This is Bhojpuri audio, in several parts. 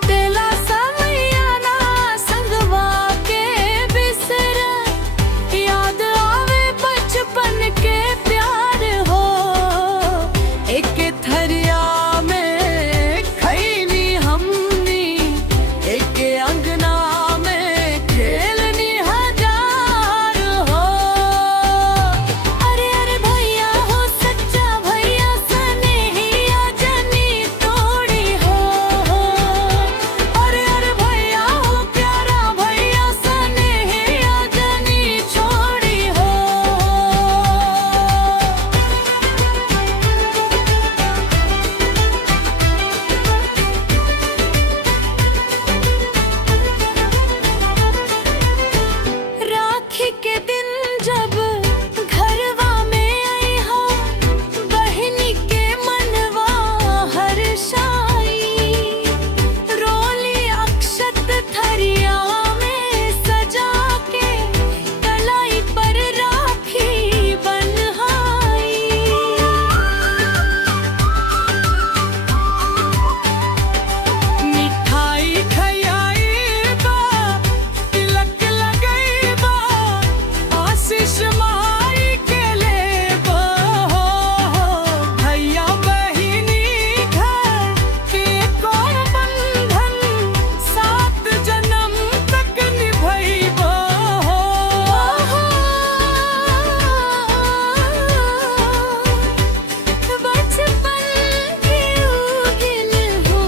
बीतेला समैया ना संगवा के बिसर, याद आवे बचपन के प्यार हो। एक थरिया में खैनी हमनी, एक अंगना में खेलनी हजार हो। अरे अरे भैया हो सच्चा भैया सनेहिया जनी तोड़ी हो। अरे अरे भैया हो प्यारा भैया सनेहिया जनी छोड़ी हो। राखी के दिन जब घरवा में आई हो, बहनी के मनवा हर्षाई। रोली अक्षत थरिया में सजा के, कलाई पर राखी बन्हाई। मिठाई खयाई बा, तिलक लगई बा, आशीष माई के लेबो। भैया बहिनी घर के कौन बंधन, 7 जन्म तक निभैबो। बचपन के उगिल हो,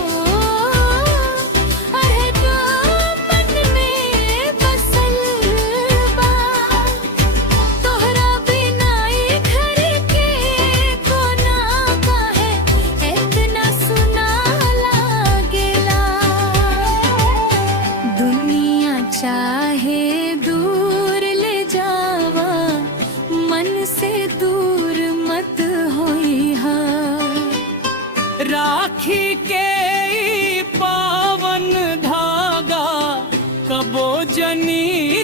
अरे जो मन में बसल बा। तोहरा बिना ई घर के कोना काहे इतना सुना लागेला। दुनिया चाहे दूर ले जावा, मन से दूर मत होइहा। राखी के ई पावन धागा कबो जनी